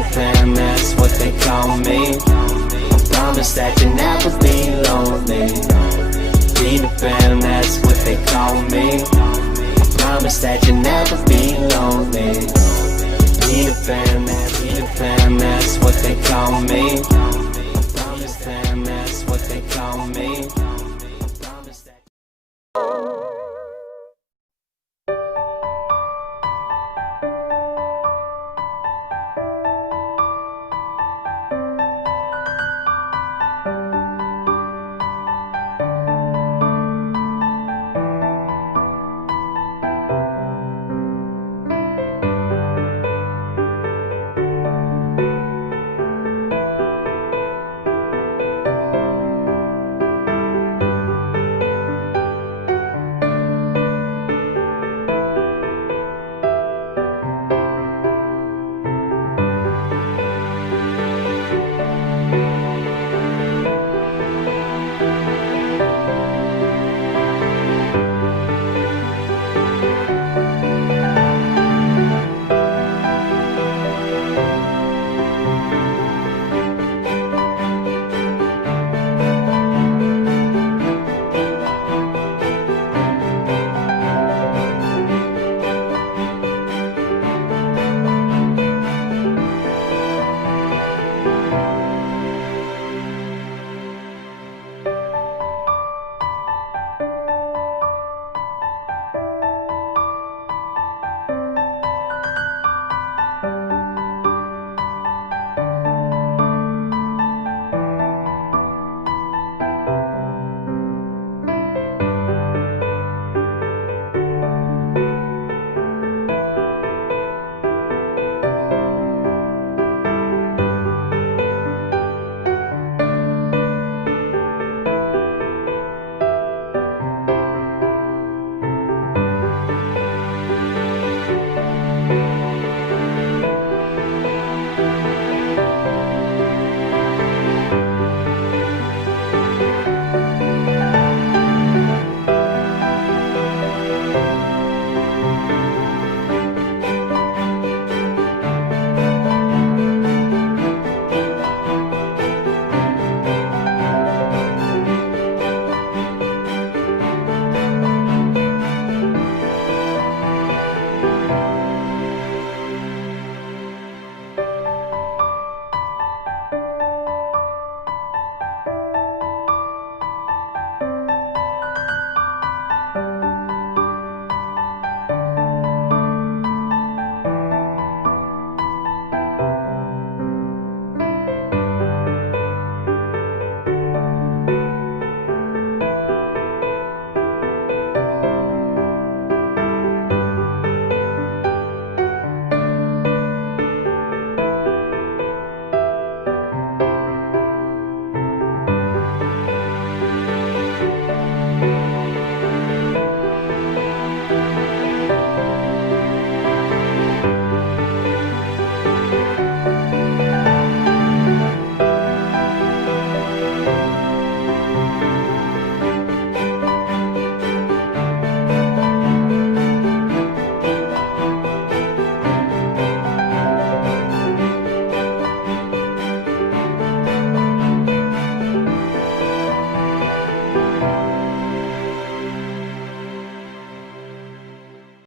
Peter Pan, that's what they call me. I promise that you'll never be lonely. Peter Pan, that's what they call me. I promise that you'll never be lonely. Peter Pan, that's what they call me. I promise, Pan, that's what they call me.